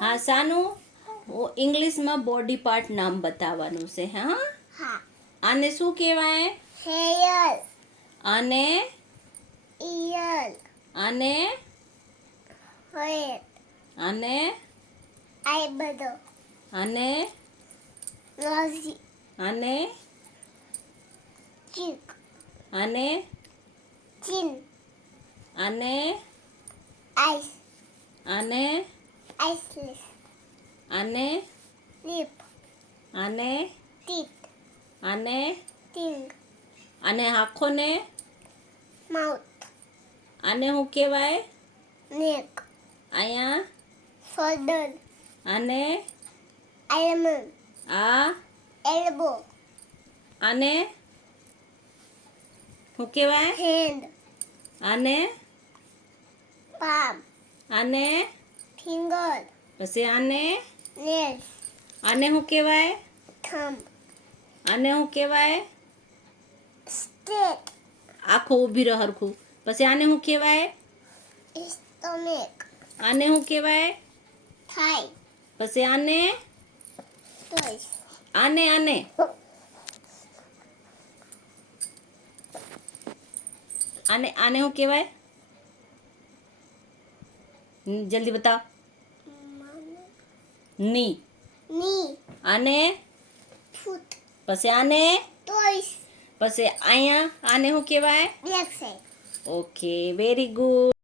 હા સાનું ઇંગ્લિશમાં body part નામ બતાવવાનું છે. હા હા. આને શું કહેવાય? હેયર. આને ઈયર. આને હેડ. આને આઈબ્રો. આને નોઝ. આને ચીક. આને ચીન. આને આઈસ. આને આઈસલેસ. આને લિપ. આને ટીથ. આને ટિંગ. આને આંખોને માઉથ. આને શું કહેવાય? નેક. અહીંયા શોલ્ડર. આને આર્મ. આ એલ્બો. આને શું કહેવાય? હેન્ડ. આને પામ. આને ફિંગર. પછી આને નેલ્સ. આને શું કહેવાય? થંબ. આને શું કહેવાય? સ્ટેક. આખો ઊભી રહે હરખું. પછી આને શું કહેવાય? સ્ટોમેક. આને શું કહેવાય? થાઈ. પછી આને ટોઈસ. આને આને આને આને શું કહેવાય? જલ્દી બતાવ. ની. ની. આને ફૂટ. પછી આને ટોઈસ. પછી અહીંયા આને શું કહેવાય? Back side. Okay very good.